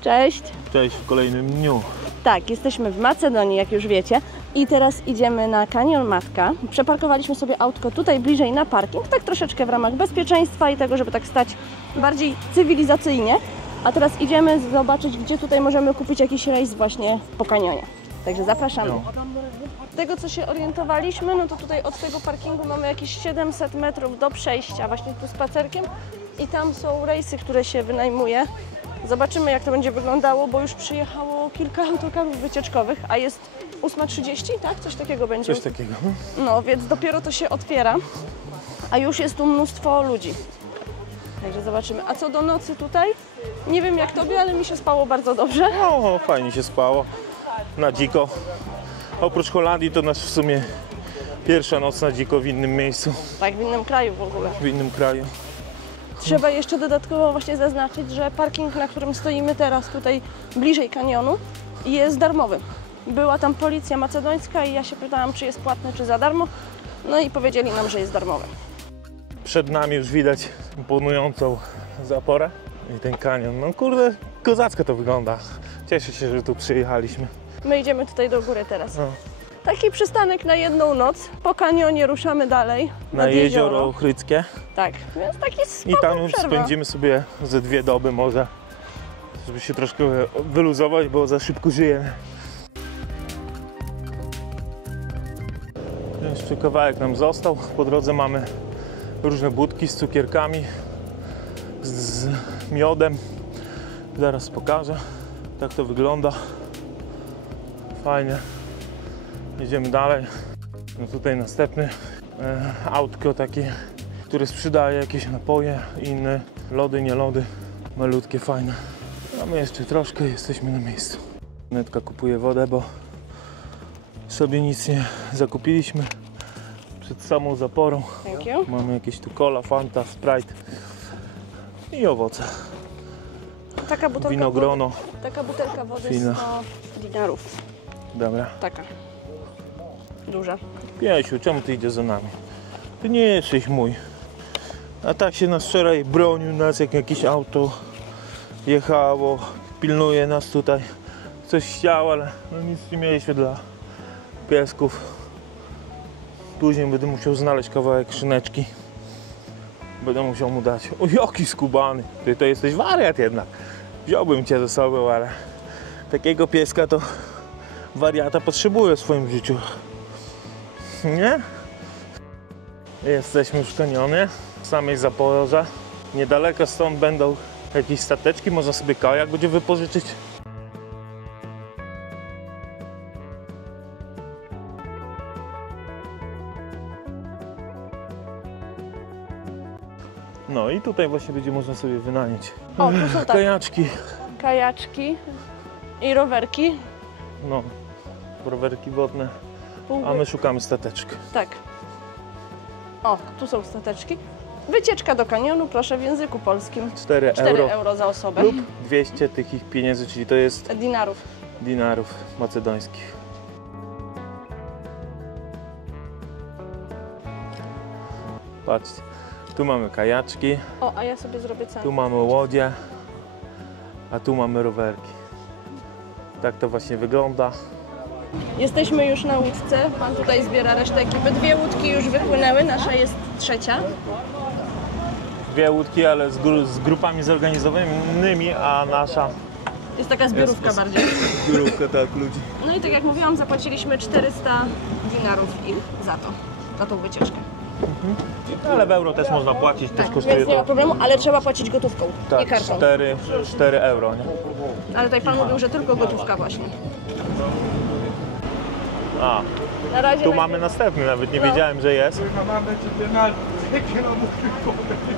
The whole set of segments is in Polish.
Cześć! Cześć w kolejnym dniu. Tak, jesteśmy w Macedonii, jak już wiecie. I teraz idziemy na kanion Matka. Przeparkowaliśmy sobie autko tutaj bliżej na parking, tak troszeczkę w ramach bezpieczeństwa i tego, żeby tak stać bardziej cywilizacyjnie. A teraz idziemy zobaczyć, gdzie tutaj możemy kupić jakiś rejs właśnie po kanionie. Także zapraszamy. No. Z tego, co się orientowaliśmy, no to tutaj od tego parkingu mamy jakieś 700 metrów do przejścia właśnie tu spacerkiem. I tam są rejsy, które się wynajmuje. Zobaczymy, jak to będzie wyglądało, bo już przyjechało kilka autokarów wycieczkowych, a jest 8:30, tak? Coś takiego będzie. Coś takiego. No, więc dopiero to się otwiera, a już jest tu mnóstwo ludzi. Także zobaczymy. A co do nocy tutaj? Nie wiem jak tobie, ale mi się spało bardzo dobrze. No, fajnie się spało. Na dziko. Oprócz Holandii to nasz w sumie pierwsza noc na dziko w innym miejscu, Tak, w innym kraju w ogóle. w innym kraju. Trzeba jeszcze dodatkowo właśnie zaznaczyć, że parking, na którym stoimy teraz, tutaj bliżej kanionu, jest darmowy. Była tam policja macedońska i ja się pytałam, czy jest płatny, czy za darmo. No i powiedzieli nam, że jest darmowy. Przed nami już widać imponującą zaporę i ten kanion. No kurde, kozacko to wygląda. Cieszę się, że tu przyjechaliśmy. My idziemy tutaj do góry teraz. No. Taki przystanek na jedną noc. Po kanionie ruszamy dalej Na nad jezioro Ochryckie. Tak, więc taki I spoko tam przerwa. spędzimy sobie ze 2 doby może, żeby się troszkę wyluzować, bo za szybko żyjemy. Jeszcze kawałek nam został. Po drodze mamy różne budki z cukierkami, z miodem. Zaraz pokażę. Tak to wygląda. Fajnie. Jedziemy dalej. No tutaj następny autko takie, które sprzedaje jakieś napoje, inne lody, nie lody. Malutkie, fajne. A my jeszcze troszkę jesteśmy na miejscu. Netka kupuje wodę, bo sobie nic nie zakupiliśmy przed samą zaporą. Thank you. Mamy jakieś tu cola, Fanta, Sprite i owoce. Taka butelka Winogrono. wody, taka butelka wody Wino. 100 dinarów. Dobra. Taka. Duża. Piesiu, czemu ty idziesz za nami? Ty nie jesteś mój. A tak się nas wczoraj bronił nas, jak jakieś auto jechało, pilnuje nas tutaj. Coś chciał, ale no nic nie mieliśmy dla piesków. Później będę musiał znaleźć kawałek szyneczki. Będę musiał mu dać. O, jaki skubany! Ty to jesteś wariat jednak. Wziąłbym cię ze sobą, ale takiego pieska to wariata potrzebuje w swoim życiu. Nie? Jesteśmy już w kanionie, w samej zaporze. Niedaleko stąd będą jakieś stateczki, można sobie kajak będzie wypożyczyć. No i tutaj właśnie będzie można sobie wynająć O, tu są tak kajaczki. kajaczki i rowerki. No, rowerki wodne, a my szukamy stateczki. Tak. O, tu są stateczki. Wycieczka do kanionu, proszę, w języku polskim. 4 4 euro euro za osobę. lub 200 tych ich pieniędzy, czyli to jest Dinarów. dinarów macedońskich. Patrzcie, tu mamy kajaczki, O, a ja sobie zrobię cenę. tu mamy łodzie, a tu mamy rowerki. Tak to właśnie wygląda. Jesteśmy już na łódce. Pan tutaj zbiera resztę ekipy. 2 łódki już wypłynęły, nasza jest 3. 2 łódki, ale z grupami zorganizowanymi, a nasza Jest taka zbiorówka jest bardziej. zbiorówka, tak, ludzi. No i tak jak mówiłam, zapłaciliśmy 400 dinarów ich za to, za tą wycieczkę. Ale w euro też można płacić, też kosztuje Więc nie ma to problemu, ale trzeba płacić gotówką, nie tak, kartą. 4 euro, nie? Ale tutaj pan mówił, że tylko gotówka właśnie. A, Na razie tu mamy następny, nawet nie wiedziałem, że jest.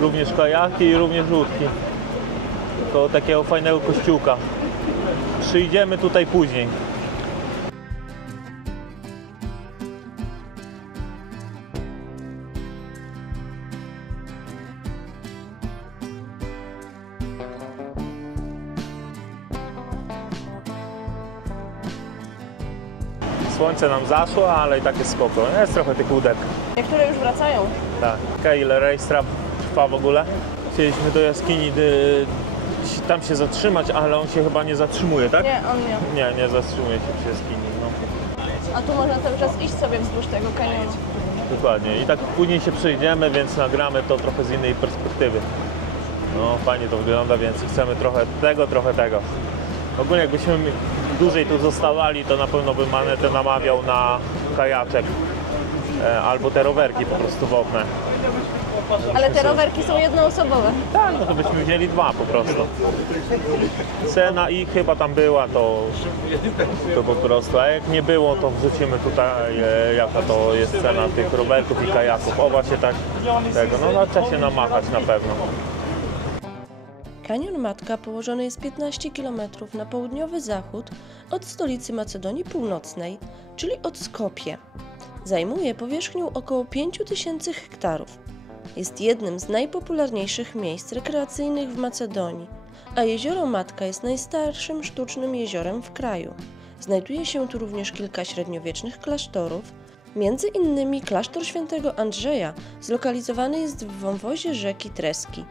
Również kajaki i również łódki. Koło takiego fajnego kościółka. Przyjdziemy tutaj później. Słońce nam zaszło, ale i tak jest spoko. Jest trochę tych łódek. Niektóre już wracają. Tak. Ile rejs trwa w ogóle? Chcieliśmy do jaskini tam się zatrzymać, ale on się chyba nie zatrzymuje, tak? Nie, on nie. Nie zatrzymuje się przy jaskini, no. A tu można cały czas iść sobie wzdłuż tego kanionu. Dokładnie. I tak później się przejdziemy, więc nagramy to trochę z innej perspektywy. No, fajnie to wygląda, więc chcemy trochę tego. Ogólnie jakbyśmy dłużej tu zostawali, to na pewno bym Anetę namawiał na kajaczek. Albo te rowerki po prostu wodne. Ale te rowerki są jednoosobowe. Tak, no to byśmy wzięli 2 po prostu. Cena ich chyba tam była, to po prostu. A jak nie było, to wrzucimy tutaj jaka to jest cena tych rowerków i kajaków. O właśnie tak tego, no trzeba się namachać na pewno. Kanion Matka położony jest 15 km na południowy zachód od stolicy Macedonii Północnej, czyli od Skopje. Zajmuje powierzchnię około 5000 hektarów. Jest jednym z najpopularniejszych miejsc rekreacyjnych w Macedonii, a jezioro Matka jest najstarszym sztucznym jeziorem w kraju. Znajduje się tu również kilka średniowiecznych klasztorów, między innymi klasztor świętego Andrzeja zlokalizowany jest w wąwozie rzeki Treski.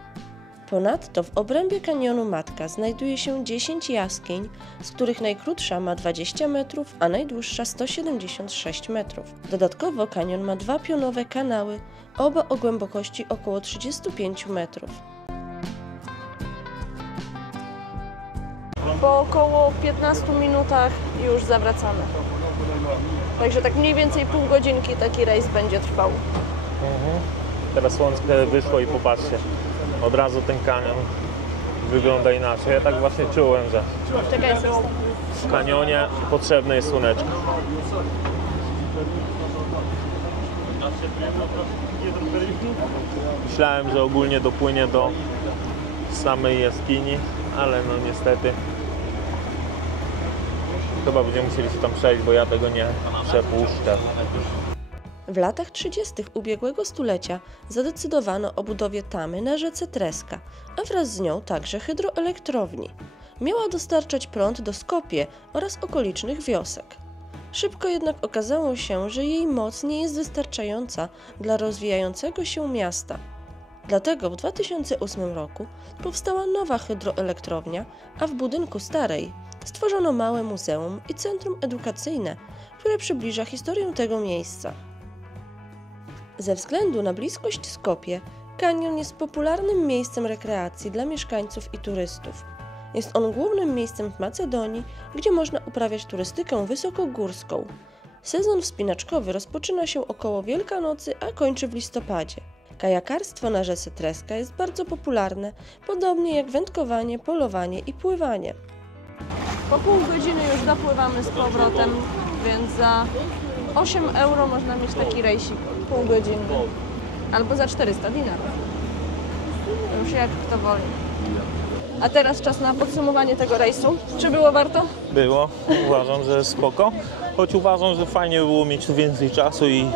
Ponadto w obrębie kanionu Matka znajduje się 10 jaskiń, z których najkrótsza ma 20 metrów, a najdłuższa 176 metrów. Dodatkowo kanion ma 2 pionowe kanały, oba o głębokości około 35 metrów. Po około 15 minutach już zawracamy. Także tak mniej więcej pół godzinki taki rejs będzie trwał. Teraz słońce wyszło i popatrzcie, od razu ten kanion wygląda inaczej. Ja tak właśnie czułem, że w kanionie potrzebne jest słoneczko. Myślałem, że ogólnie dopłynie do samej jaskini, ale no niestety chyba będziemy musieli się tam przejść, bo ja tego nie przepuszczę. W latach 30. ubiegłego stulecia zadecydowano o budowie tamy na rzece Treska, a wraz z nią także hydroelektrowni. Miała dostarczać prąd do Skopje oraz okolicznych wiosek. Szybko jednak okazało się, że jej moc nie jest wystarczająca dla rozwijającego się miasta. Dlatego w 2008 roku powstała nowa hydroelektrownia, a w budynku starej stworzono małe muzeum i centrum edukacyjne, które przybliża historię tego miejsca. Ze względu na bliskość Skopje, kanion jest popularnym miejscem rekreacji dla mieszkańców i turystów. Jest on głównym miejscem w Macedonii, gdzie można uprawiać turystykę wysokogórską. Sezon wspinaczkowy rozpoczyna się około Wielkanocy, a kończy w listopadzie. Kajakarstwo na rzece Treska jest bardzo popularne, podobnie jak wędkowanie, polowanie i pływanie. Po pół godziny już dopływamy z powrotem, więc za 8 euro można mieć taki rejsik, pół godziny. Albo za 400 dinarów. Już jak kto woli. A teraz czas na podsumowanie tego rejsu. Czy było warto? Było. Uważam, że spoko. Choć uważam, że fajnie było mieć tu więcej czasu i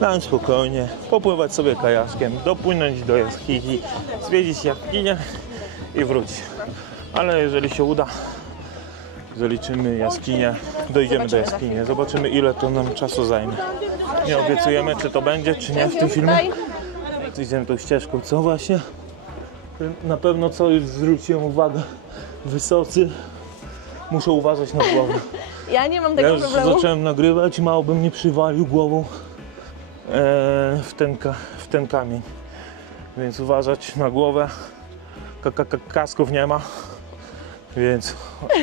na spokojnie popływać sobie kajaczkiem, dopłynąć do jaskini, zwiedzić jaskinię i wrócić. Ale jeżeli się uda, zaliczymy jaskinię, dojdziemy do jaskini. Zobaczymy, ile to nam czasu zajmie. Nie obiecujemy, czy to będzie, czy nie w tym filmie. Idziemy tą ścieżką. Co właśnie? Na pewno co już zwróciłem uwagę. Wysocy muszę uważać na głowę. Ja nie mam tego już problemu. Zacząłem nagrywać, mało bym nie przywalił głową w ten kamień. Więc uważać na głowę. Kasków nie ma, więc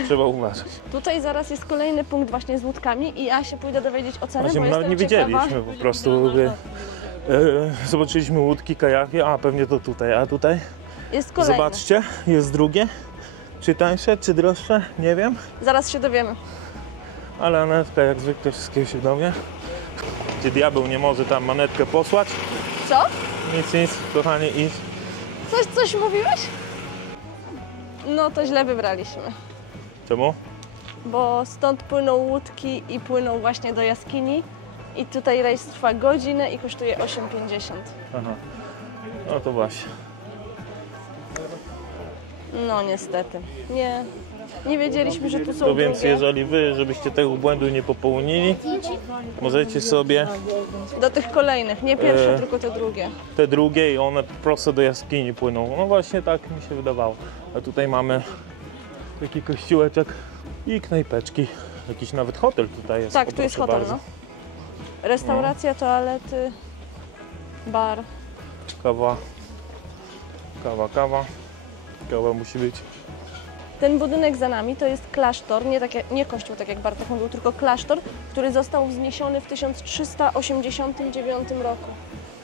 trzeba uważać. Tutaj zaraz jest kolejny punkt właśnie z łódkami i ja się pójdę dowiedzieć o cenę, Właśnie bo my nawet jestem nie ciekawa. wiedzieliśmy po prostu. Zobaczyliśmy łódki, kajaki, a pewnie to tutaj, a tutaj? Jest kolejny. Zobaczcie, jest drugie. Czy tańsze, czy droższe? Nie wiem. Zaraz się dowiemy. Ale Anetka jak zwykle wszystkiego się dowie. Gdzie diabeł nie może tam Anetkę posłać. Co? Nic, kochanie, idź. Coś mówiłeś? No to źle wybraliśmy. Czemu? Bo stąd płyną łódki i płyną właśnie do jaskini. I tutaj rejs trwa godzinę i kosztuje 8,50. Aha. No to właśnie. No niestety. Nie. Nie wiedzieliśmy, że tu są No więc drugie. jeżeli wy, żebyście tego błędu nie popełnili, możecie sobie Do tych kolejnych, nie pierwsze, tylko te drugie. te drugie i one prosto do jaskini płyną. No właśnie tak mi się wydawało. A tutaj mamy taki kościółeczek i knajpeczki. Jakiś nawet hotel tutaj jest. Tak, o, tu jest proszę hotel, bardzo. no. Restauracja, toalety, bar. Kawa. Kawa musi być. Ten budynek za nami to jest klasztor, nie kościół, tak jak Bartek mówił, tylko klasztor, który został wzniesiony w 1389 roku.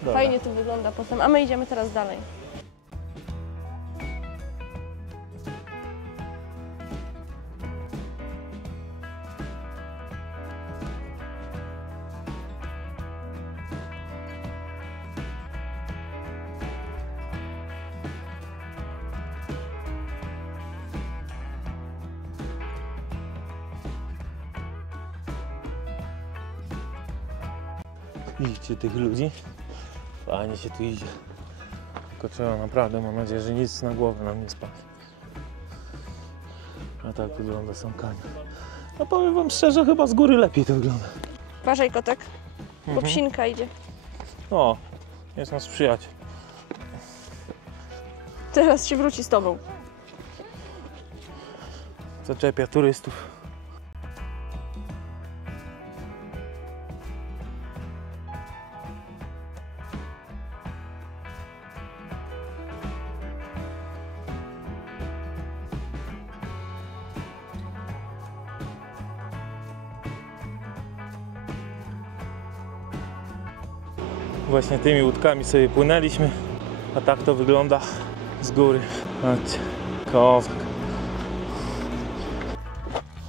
Dobra. Fajnie to wygląda potem, a my idziemy teraz dalej. Widzicie tych ludzi? Fajnie się tu idzie. Tylko trzeba naprawdę, mam nadzieję, że nic na głowę nam nie spadnie. A tak wygląda sam kanion. No powiem wam szczerze, chyba z góry lepiej to wygląda. Uważaj, kotek, bo psinka idzie. O, jest nasz przyjaciel. Teraz się wróci z tobą. Zaczepia turystów. Właśnie tymi łódkami sobie płynęliśmy, a tak to wygląda z góry. Patrzcie, kozak.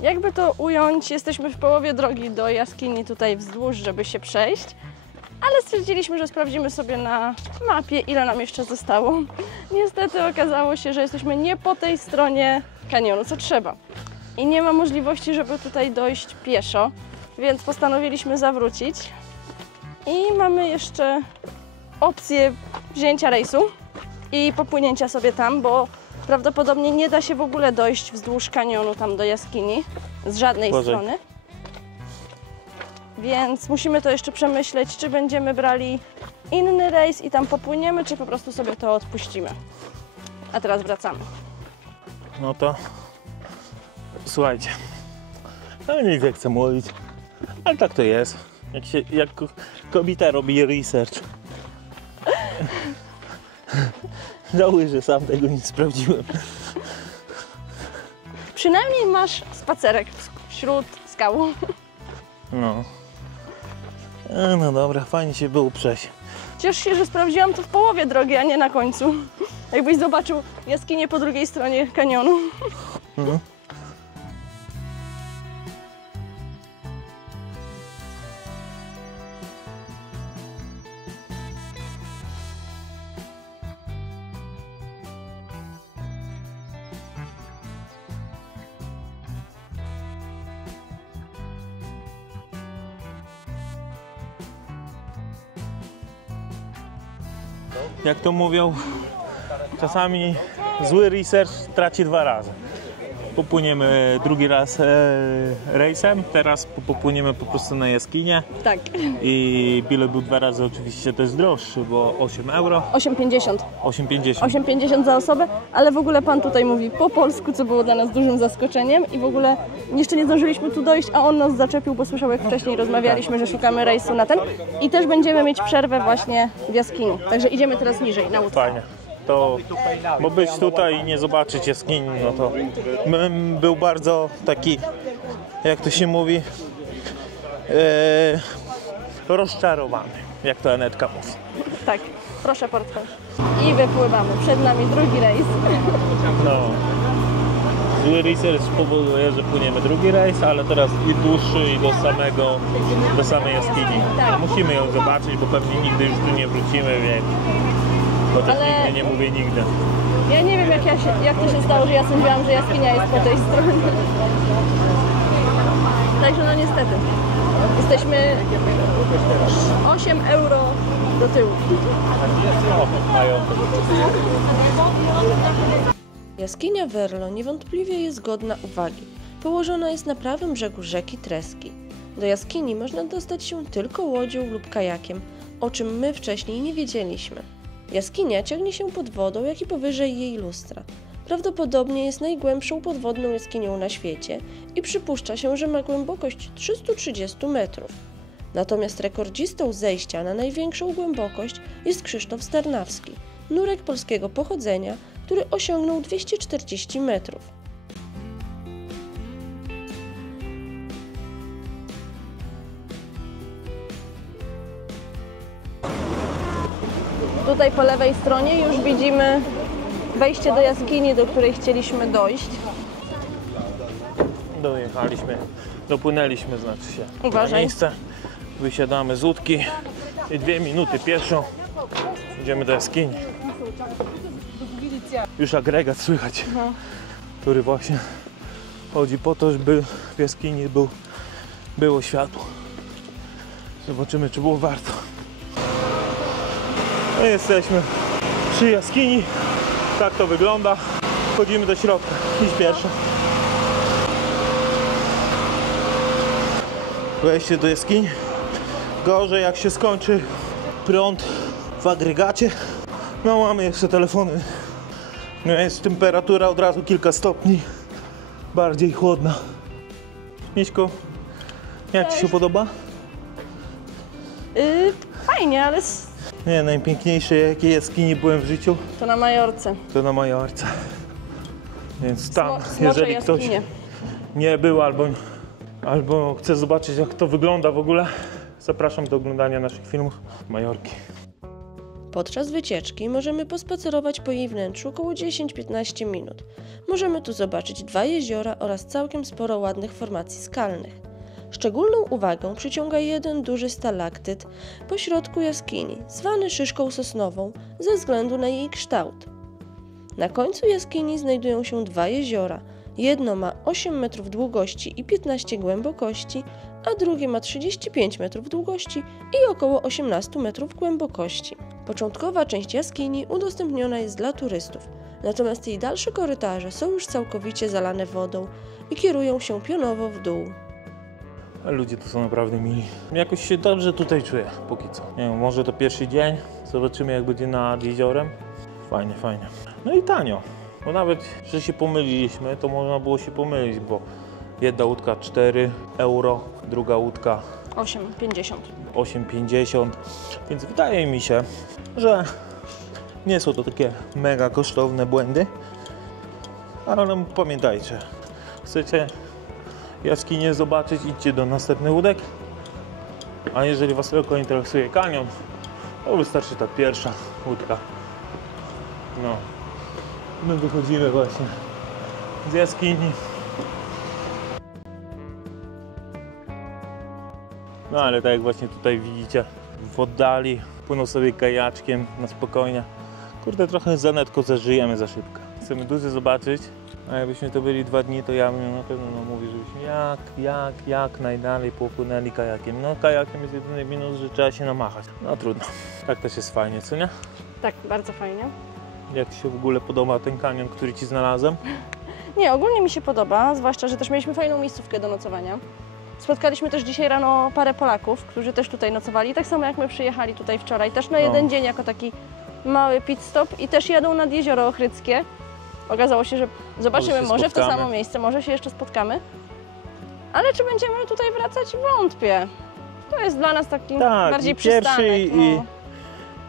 Jakby to ująć, jesteśmy w połowie drogi do jaskini tutaj wzdłuż, żeby się przejść, ale stwierdziliśmy, że sprawdzimy sobie na mapie, ile nam jeszcze zostało. Niestety okazało się, że jesteśmy nie po tej stronie kanionu, co trzeba. I nie ma możliwości, żeby tutaj dojść pieszo, więc postanowiliśmy zawrócić. I mamy jeszcze opcję wzięcia rejsu i popłynięcia sobie tam, bo prawdopodobnie nie da się w ogóle dojść wzdłuż kanionu tam do jaskini z żadnej strony. Więc musimy to jeszcze przemyśleć, czy będziemy brali inny rejs i tam popłyniemy, czy po prostu sobie to odpuścimy. A teraz wracamy. No to słuchajcie, no nic nie chcę mówić, ale tak to jest. Jak kobieta robi research. Żałuję, że sam tego nie sprawdziłem. Przynajmniej masz spacerek wśród skał. No. No dobra, fajnie się było przejść. Ciesz się, że sprawdziłam to w połowie drogi, a nie na końcu. Jakbyś zobaczył jaskinię po drugiej stronie kanionu. Mhm. Jak to mówią, czasami zły research traci 2 razy. Popłyniemy drugi raz rejsem, teraz popłyniemy po prostu na jaskinię. Tak. I bilet był 2 razy oczywiście też droższy, bo 8 euro. 8,50. 8,50. 8,50 za osobę, ale w ogóle pan tutaj mówi po polsku, co było dla nas dużym zaskoczeniem i w ogóle jeszcze nie zdążyliśmy tu dojść, a on nas zaczepił, bo słyszał, jak wcześniej rozmawialiśmy, że szukamy rejsu na ten i też będziemy mieć przerwę właśnie w jaskini, także idziemy teraz niżej na łódkę. Fajnie. To, bo być tutaj i nie zobaczyć jaskini, no to był bardzo taki, jak to się mówi, rozczarowany, jak to Anetka mówi. Tak, proszę portfel. I wypływamy. Przed nami drugi rejs. No. Zły research powoduje, że płyniemy drugi rejs, ale teraz i dłuższy i do samej jaskini. Tak. Musimy ją zobaczyć, bo pewnie nigdy już tu nie wrócimy, więc bo też Ale- nigdy nie mówię nigdy. Ja nie wiem, jak to się stało, że ja sądziłam, że jaskinia jest po tej stronie. Także no niestety. Jesteśmy 8 euro do tyłu. O, mają. Jaskinia Werlo niewątpliwie jest godna uwagi. Położona jest na prawym brzegu rzeki Treski. Do jaskini można dostać się tylko łodzią lub kajakiem, o czym my wcześniej nie wiedzieliśmy. Jaskinia ciągnie się pod wodą, jak i powyżej jej lustra. Prawdopodobnie jest najgłębszą podwodną jaskinią na świecie i przypuszcza się, że ma głębokość 330 metrów. Natomiast rekordzistą zejścia na największą głębokość jest Krzysztof Starnawski, nurek polskiego pochodzenia, który osiągnął 240 metrów. Tutaj po lewej stronie już widzimy wejście do jaskini, do której chcieliśmy dojść. Dojechaliśmy, dopłynęliśmy, znaczy się, Uważaj. na miejsce. Wysiadamy z łódki i 2 minuty pieszo idziemy do jaskini. Już agregat słychać, który właśnie chodzi po to, żeby w jaskini było światło. Zobaczymy, czy było warto. No jesteśmy przy jaskini, tak to wygląda. Wchodzimy do środka, idź pierwsza. Wejście do jaskini. Gorzej, jak się skończy prąd w agregacie. No mamy jeszcze telefony. No jest temperatura od razu kilka stopni bardziej chłodna. Miśko, jak Ci się podoba? Fajnie, ale Nie, najpiękniejsze jakie jaskini byłem w życiu, to na Majorce. to na Majorce. Więc tam, Smocze jeżeli ktoś jaskinie. nie był albo chce zobaczyć, jak to wygląda w ogóle, zapraszam do oglądania naszych filmów Majorki. Podczas wycieczki możemy pospacerować po jej wnętrzu około 10-15 minut. Możemy tu zobaczyć 2 jeziora oraz całkiem sporo ładnych formacji skalnych. Szczególną uwagę przyciąga jeden duży stalaktyt pośrodku jaskini, zwany szyszką sosnową ze względu na jej kształt. Na końcu jaskini znajdują się 2 jeziora. Jedno ma 8 metrów długości i 15 głębokości, a drugie ma 35 metrów długości i około 18 metrów głębokości. Początkowa część jaskini udostępniona jest dla turystów, natomiast jej dalsze korytarze są już całkowicie zalane wodą i kierują się pionowo w dół. A ludzie tu są naprawdę mili. Jakoś się dobrze tutaj czuję, póki co. Nie wiem, może to pierwszy dzień, zobaczymy jak będzie nad jeziorem. Fajnie, fajnie. No i tanio, bo nawet, że się pomyliliśmy, to można było się pomylić, bo jedna łódka 4 euro, druga łódka 8,50. 8,50, więc wydaje mi się, że nie są to takie mega kosztowne błędy, ale pamiętajcie, chcecie jaskinię zobaczyć, idźcie do następnych łódek, a jeżeli Was tylko interesuje kanion, to wystarczy ta pierwsza łódka. No, my wychodzimy właśnie z jaskini. No ale tak jak właśnie tutaj widzicie, w oddali płyną sobie kajaczkiem na spokojnie. Kurde, trochę zanetko zażyjemy za szybko. Chcemy dużo zobaczyć, a jakbyśmy to byli 2 dni, to ja bym na pewno mówił, żebyśmy jak najdalej popłynęli kajakiem. No kajakiem jest jedyny minus, że trzeba się namachać. No trudno. Tak też jest fajnie, co nie? Tak, bardzo fajnie. Jak Ci się w ogóle podoba ten kanion, który Ci znalazłem? Nie, ogólnie mi się podoba, zwłaszcza, że też mieliśmy fajną miejscówkę do nocowania. Spotkaliśmy też dzisiaj rano parę Polaków, którzy też tutaj nocowali, tak samo jak my przyjechali tutaj wczoraj, też na jeden dzień jako taki mały pit stop i też jadą nad Jezioro Ochryckie. Okazało się, że zobaczymy, może w to samo miejsce, może się jeszcze spotkamy. Ale czy będziemy tutaj wracać? Wątpię. To jest dla nas taki bardziej przystanek. Pierwszy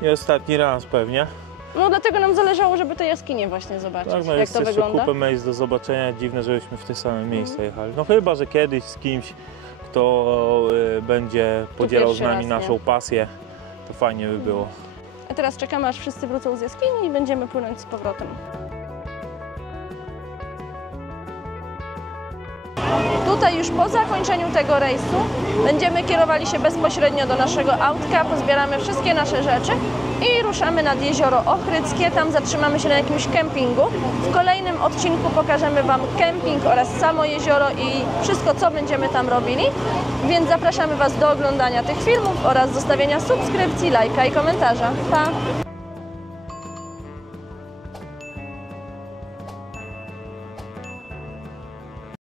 i ostatni raz pewnie. No dlatego nam zależało, żeby te jaskinie właśnie zobaczyć, Tak, no jak jest to jeszcze wygląda. kupę miejsc do zobaczenia, dziwne, żebyśmy w te same miejsca jechali. No chyba, że kiedyś z kimś, kto będzie podzielał z nami raz, naszą pasję, to fajnie by było. A teraz czekamy, aż wszyscy wrócą z jaskini i będziemy płynąć z powrotem. Tutaj już po zakończeniu tego rejsu będziemy kierowali się bezpośrednio do naszego autka, pozbieramy wszystkie nasze rzeczy i ruszamy nad Jezioro Ochryckie. Tam zatrzymamy się na jakimś kempingu. W kolejnym odcinku pokażemy Wam kemping oraz samo jezioro i wszystko, co będziemy tam robili. Więc zapraszamy Was do oglądania tych filmów oraz zostawienia subskrypcji, lajka i komentarza. Pa!